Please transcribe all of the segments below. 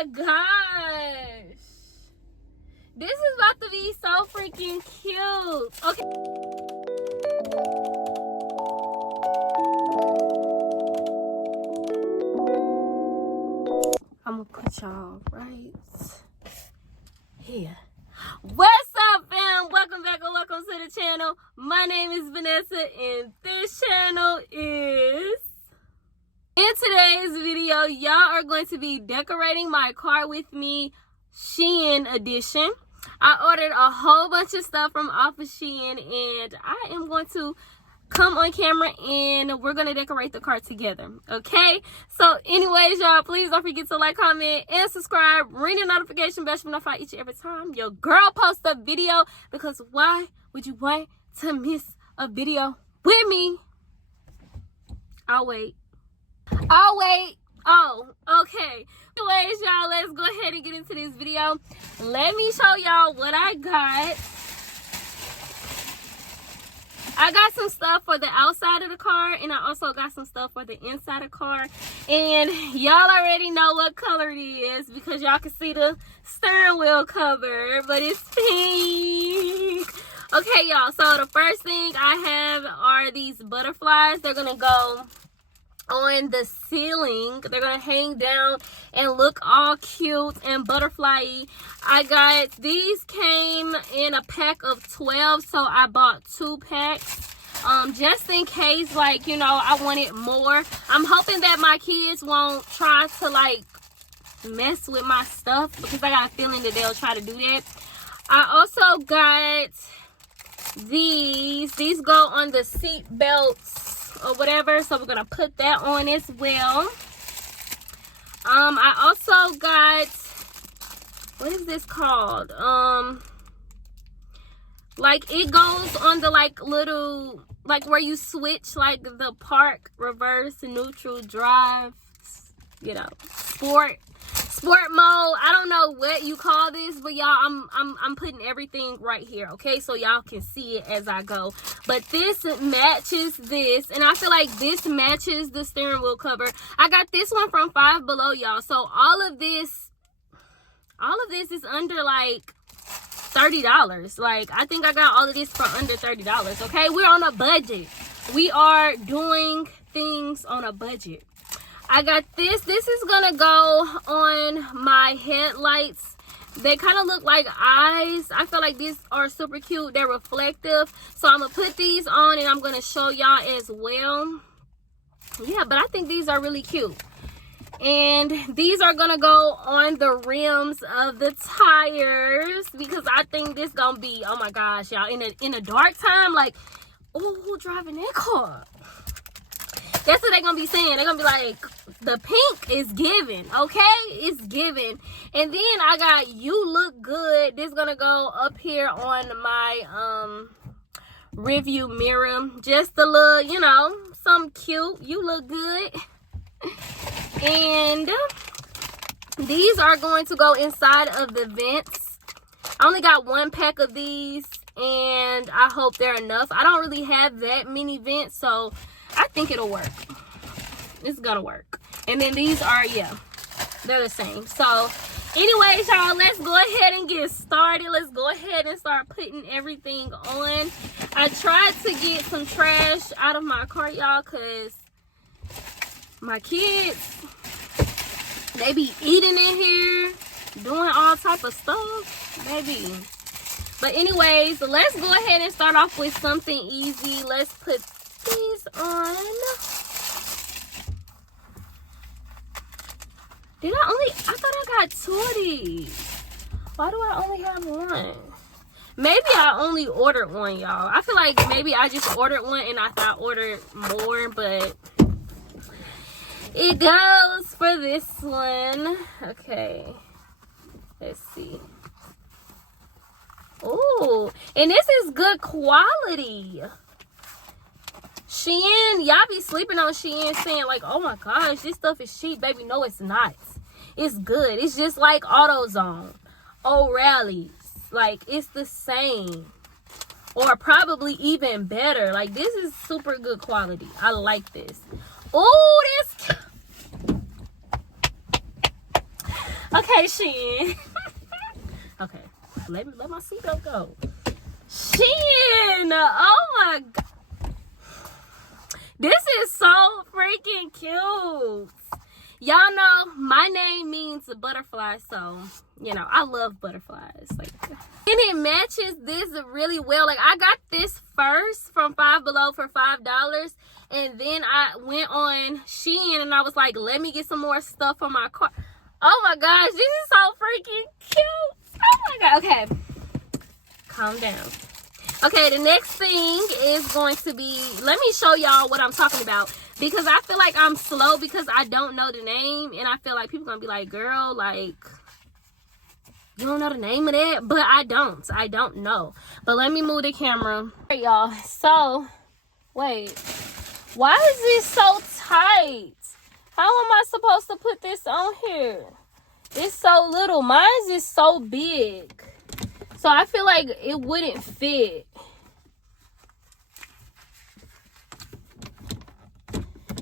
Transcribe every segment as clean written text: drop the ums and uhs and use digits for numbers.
my gosh. This is about to be so freaking cute. Okay. I'm gonna put y'all right here. What's up, fam? Welcome back and welcome to the channel. My name is Vanessa and this channel is... In today's video, y'all are going to be decorating my car with me, SHEIN edition. I ordered a whole bunch of stuff from off of SHEIN and I am going to come on camera and we're going to decorate the car together, okay? So anyways, y'all, please don't forget to like, comment, and subscribe. Ring the notification bell to be notified each and every time your girl posts a video, because why would you want to miss a video with me? I'll wait. Oh, okay. Anyways, y'all, let's go ahead and get into this video. Let me show y'all what I got. I got some stuff for the outside of the car, and I also got some stuff for the inside of the car. And y'all already know what color it is because y'all can see the steering wheel cover, but it's pink. Okay, y'all, so the first thing I have are these butterflies. They're gonna go on the ceiling. They're gonna hang down and look all cute and butterfly-y. I got these, came in a pack of 12, so I bought 2 packs just in case, like, you know, I wanted more. I'm hoping that my kids won't try to like mess with my stuff because I got a feeling that they'll try to do that. I also got these go on the seat belts or whatever, so we're gonna put that on as well. I also got, what is this called, like it goes on the like little, like where you switch like the park, reverse, neutral, drive, you know, sport mode. I don't know what you call this, but y'all, I'm putting everything right here, okay, so y'all can see it as I go. But this matches this, and I feel like this matches the steering wheel cover. I got this one from Five Below, y'all. So all of this is under like $30. Like, I think I got all of this for under $30. Okay, we're on a budget. We are doing things on a budget. I got this. This is gonna go on my headlights. They kind of look like eyes. I feel like these are super cute. They're reflective. So I'm gonna put these on and I'm gonna show y'all as well. Yeah, but I think these are really cute. And these are gonna go on the rims of the tires because I think this gonna be, oh my gosh, y'all, in a dark time, like, oh, who driving that car? That's what they're gonna be saying. They're gonna be like, the pink is giving, okay? It's giving. And then I got You Look Good. This is gonna go up here on my review mirror. Just a little, you know, something cute. You look good. And these are going to go inside of the vents. I only got 1 pack of these, and I hope they're enough. I don't really have that many vents, so I think it'll work. It's gonna work. And then these are, yeah, they're the same. So anyways, y'all, let's go ahead and get started. Let's go ahead and start putting everything on. I tried to get some trash out of my car, y'all, because my kids, they be eating in here, doing all type of stuff, baby. But anyways, let's go ahead and start off with something easy. Let's put these on. I thought I got 2 of these. Why do I only have 1? Maybe I only ordered 1, y'all. I feel like maybe I just ordered 1 and I thought I ordered more, but it goes for this one. Okay, let's see. Oh, and this is good quality. SHEIN, y'all be sleeping on SHEIN saying like, oh my gosh, this stuff is cheap. Baby, no, it's not. It's good. It's just like AutoZone, O'Reilly's. Like, it's the same, or probably even better. Like, this is super good quality. I like this. Oh, this. Okay, Shein. Okay, let my seatbelt go. Shein. Oh my god. This is so freaking cute. Y'all know my name means butterfly, so you know I love butterflies. Like, and it matches this really well. Like, I got this first from Five Below for $5, and then I went on Shein and I was like, let me get some more stuff for my car. Oh my gosh, this is so freaking cute. Oh my god. Okay, calm down. Okay, the next thing is going to be, let me show y'all what I'm talking about, because I feel like I'm slow because I don't know the name, and I feel like people gonna be like, girl, like, you don't know the name of that? But I don't know. But let me move the camera. All right, y'all. So, wait, why is this so tight? How am I supposed to put this on here? It's so little. Mine's is so big. So I feel like it wouldn't fit.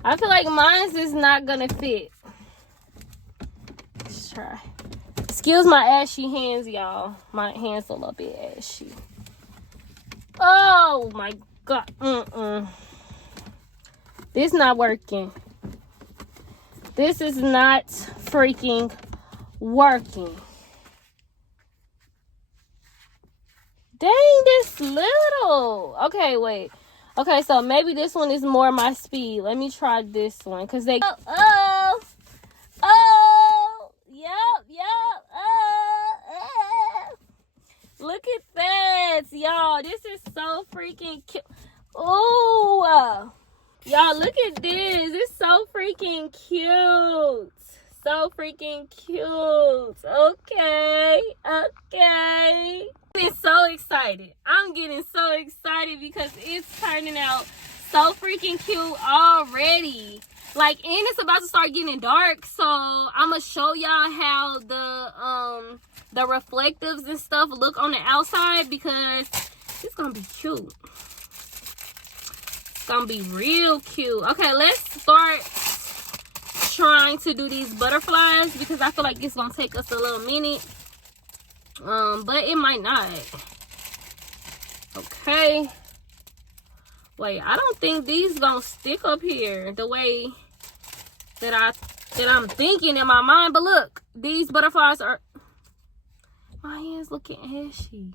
I feel like mine's is not gonna fit. Let's try. Excuse my ashy hands, y'all. My hands are a little bit ashy. Oh my god. This not working. This is not freaking working. Dang, this little. Okay, wait. Okay, so maybe this one is more my speed. Let me try this one, because they... Oh! Yep. Look at that, y'all. This is so freaking cute. Oh! Y'all, look at this. It's so freaking cute. So freaking cute. Okay. I'm so excited. I'm getting so excited because it's turning out so freaking cute already. Like, and it's about to start getting dark, so I'm gonna show y'all how the reflectives and stuff look on the outside, because it's gonna be cute. It's gonna be real cute. Okay, let's start trying to do these butterflies, because I feel like it's gonna take us a little minute, but it might not. Okay, wait, I don't think these gonna stick up here the way that I'm thinking in my mind. But look, these butterflies are, my hands looking ashy.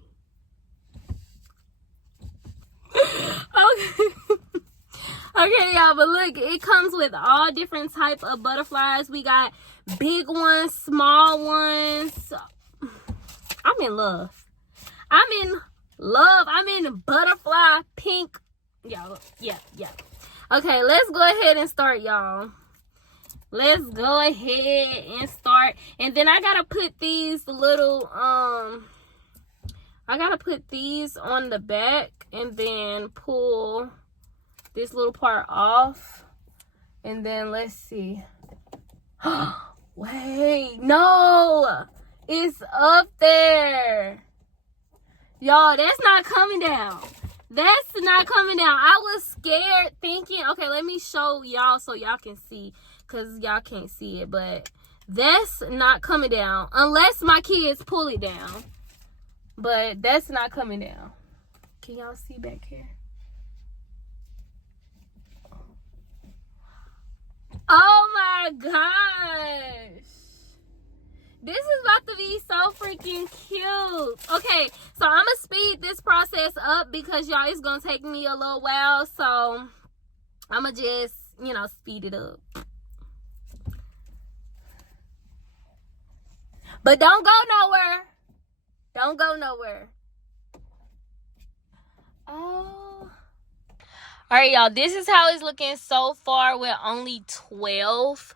Okay. Okay, y'all, but look, it comes with all different type of butterflies. We got big ones, small ones. I'm in love. I'm in butterfly pink. Y'all, yeah. Okay, let's go ahead and start, y'all. Let's go ahead and start. And then I gotta put these little, I gotta put these on the back and then pull this little part off, and then let's see. Wait, no, it's up there, y'all. That's not coming down. That's not coming down. I was scared thinking, okay, let me show y'all so y'all can see, because y'all can't see it, but that's not coming down unless my kids pull it down. But that's not coming down. Can y'all see back here? Oh my gosh, this is about to be so freaking cute. Okay, so I'm gonna speed this process up because y'all, it's gonna take me a little while, so I'm gonna just, you know, speed it up. But don't go nowhere. Don't go nowhere. Oh. All right, y'all, this is how it's looking so far with only 12.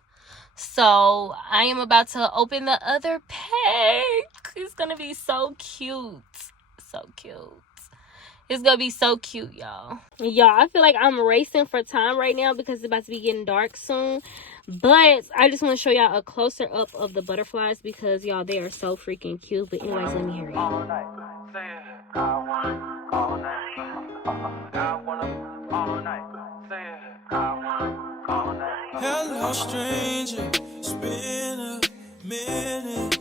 So I am about to open the other pack. It's gonna be so cute. So cute. It's gonna be so cute, y'all. Y'all, I feel like I'm racing for time right now because it's about to be getting dark soon. But I just want to show y'all a closer up of the butterflies because, y'all, they are so freaking cute. But anyways, let me hear it. All night. Say it. I want all night. I want all night. Say it. I want all night. Hello, stranger. It's been a minute.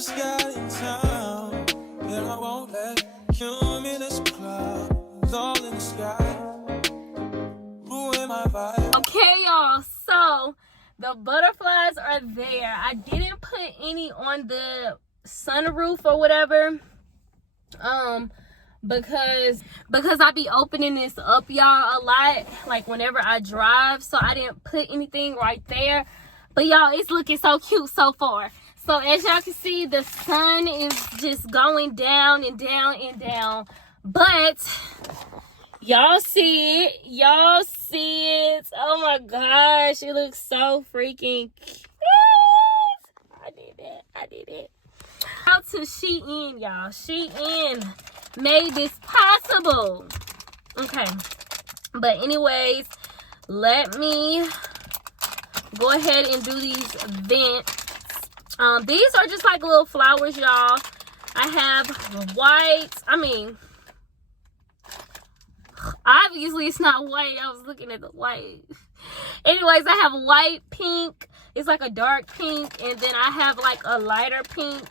clearest guy in town, and I won't let cumulus clouds all in the sky ruin my vibe. Okay, y'all, so the butterflies are there. I didn't put any on the sunroof or whatever, because I be opening this up, y'all, a lot, like whenever I drive, so I didn't put anything right there. But y'all, it's looking so cute so far. So as y'all can see, the sun is just going down and down and down, but y'all see it. Y'all see it. Oh my gosh. It looks so freaking cute. I did it. Out to SHEIN, y'all. SHEIN made this possible. Okay. But anyways, let me go ahead and do these vents. These are just like little flowers, y'all. I have white. I mean, obviously it's not white. I was looking at the white. Anyways, I have white, pink. It's like a dark pink, and then I have like a lighter pink.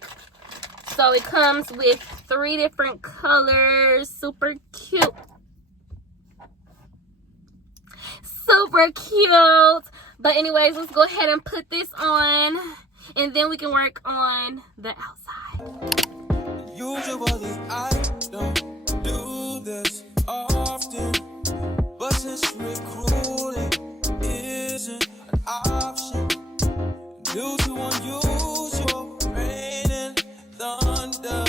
So it comes with 3 different colors. Super cute. Super cute. But anyways, let's go ahead and put this on, and then we can work on the outside. Usually I don't do this often, but since recruiting isn't an option due to unusual rain and thunder,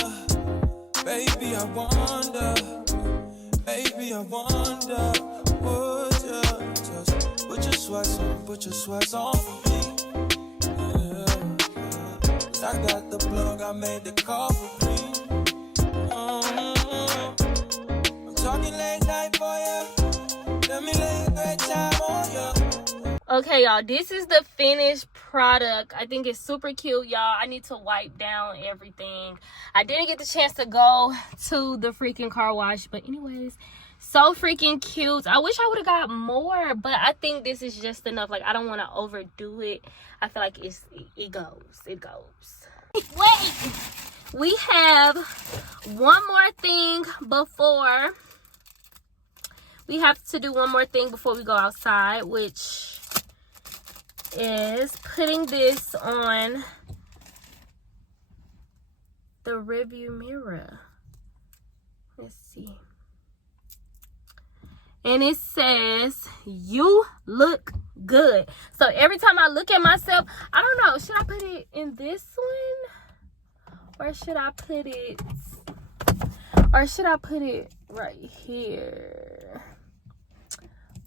baby I wonder, would you just put your sweats on for me? Yeah. I got the plug, I made the call for me. I'm talking late night for you. Let me lay a great time on you. Okay, y'all, this is the finished product. I think it's super cute, y'all. I need to wipe down everything. I didn't get the chance to go to the freaking car wash, but anyways, so freaking cute. I wish I would have got more, but I think this is just enough. Like, I don't want to overdo it. I feel like it goes. Wait, we have one more thing before. We have to do one more thing before we go outside, which is putting this on the rearview mirror. Let's see. And it says, "You look good." So every time I look at myself, I don't know, should I put it in this one? Or should I put it right here?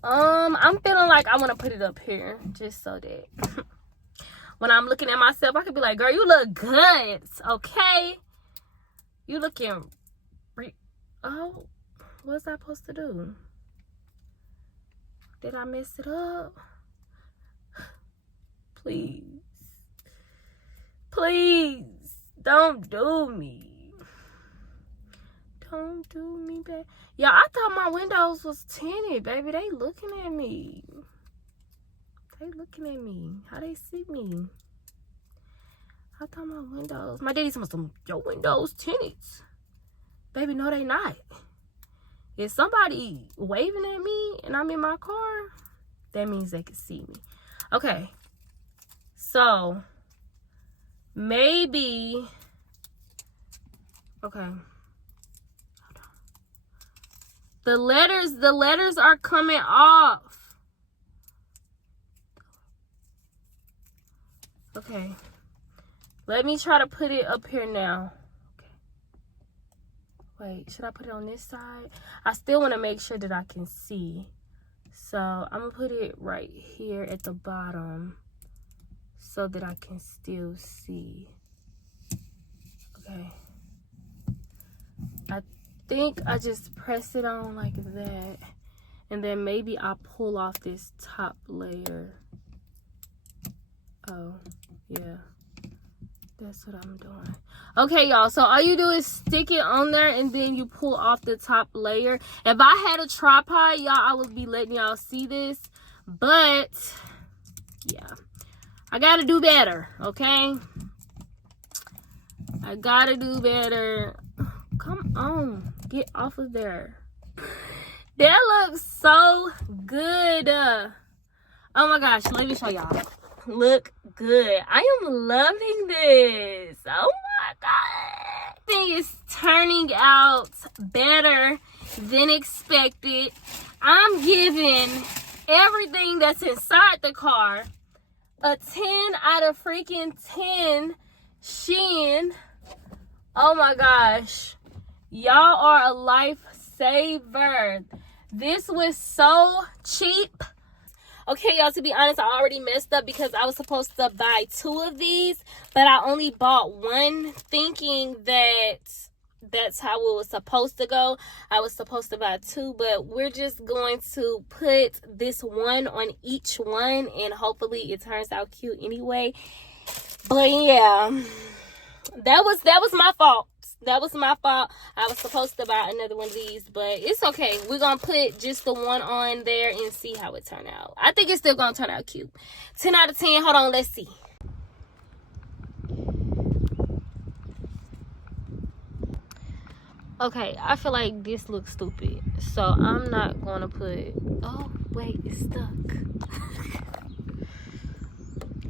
I'm feeling like I want to put it up here, just so that when I'm looking at myself, I could be like, "Girl, you look good." Okay, you looking. Oh, what's I supposed to do? Did I mess it up? Please, don't do me. Don't do me bad. Yeah, I thought my windows was tinted, baby. They looking at me. How they see me? I thought my windows. My daddy told me, "Your windows tinted." Baby, no, they not. If somebody waving at me and I'm in my car, that means they can see me. Okay. So, maybe. Okay. The letters are coming off. Okay. Let me try to put it up here now. Okay. Wait, should I put it on this side? I still want to make sure that I can see. So, I'm going to put it right here at the bottom so that I can still see. Okay. I think I just press it on like that, and then maybe I'll pull off this top layer. Oh, yeah. That's what I'm doing. Okay, y'all. So all you do is stick it on there, and then you pull off the top layer. If I had a tripod, y'all, I would be letting y'all see this. But, yeah. I got to do better, okay? I gotta do better. Come on, get off of there. That looks so good. Oh my gosh, let me show y'all. Look good. I am loving this. Oh my god. Thing is turning out better than expected. I'm giving everything that's inside the car a 10 out of freaking 10. SHEIN. Oh my gosh. Y'all are a lifesaver. This was so cheap. Okay, y'all, to be honest, I already messed up because I was supposed to buy 2 of these, but I only bought 1 thinking that that's how it was supposed to go. I was supposed to buy 2, but we're just going to put this one on each one, and hopefully it turns out cute anyway. But yeah, that was my fault. That was my fault. I was supposed to buy another one of these, but it's okay. We're going to put just the one on there and see how it turn out. I think it's still going to turn out cute. 10 out of 10. Hold on. Let's see. Okay, I feel like this looks stupid. So I'm not going to put... Oh, wait. It's stuck.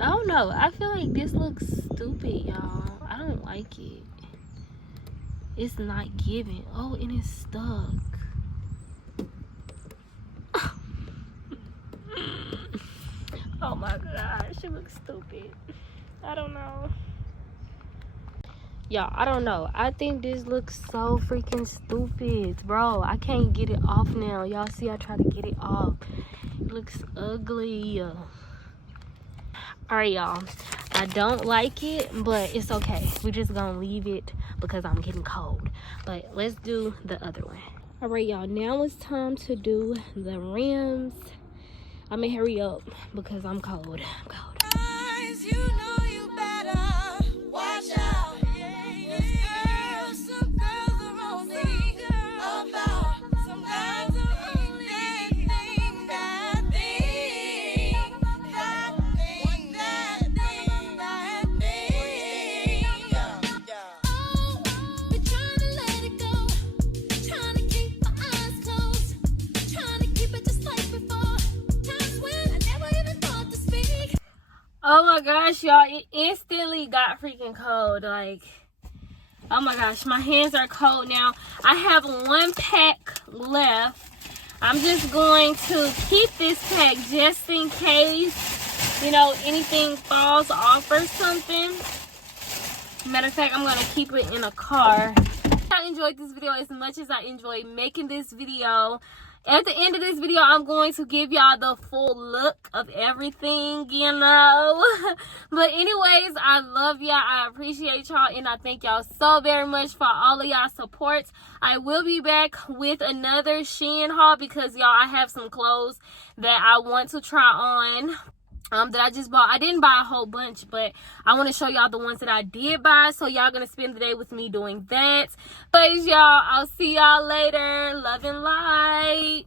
I don't know. I feel like this looks stupid, y'all. I don't like it. It's not giving. Oh, and it's stuck. Oh my gosh, it looks stupid. I don't know. Y'all, I don't know. I think this looks so freaking stupid, bro. I can't get it off now. Y'all see I try to get it off. It looks ugly. Alright, y'all. I don't like it, but it's okay. We're just gonna leave it because I'm getting cold. But let's do the other one. Alright, y'all. Now it's time to do the rims. I'm gonna hurry up because I'm cold. I'm cold. Guys, you know you better watch out. Some girls are only about some guys are only that thing. Oh, we're trying to let it go, trying to keep my eyes closed, trying to keep it just like before. Times when I never even thought to speak. Oh my gosh, y'all. It instantly got freaking cold. Like, oh my gosh, my hands are cold now. I have 1 pack left. I'm just going to keep this pack just in case, you know, anything falls off or something. Matter of fact, I'm going to keep it in a car. I enjoyed this video as much as I enjoyed making this video. At the end of this video, I'm going to give y'all the full look of everything, you know. But anyways, I love y'all. I appreciate y'all, and I thank y'all so very much for all of y'all support. I will be back with another SHEIN haul because, y'all, I have some clothes that I want to try on. That I just bought. I didn't buy a whole bunch, but I want to show y'all the ones that I did buy, so y'all gonna spend the day with me doing that. But y'all, I'll see y'all later. Love and light.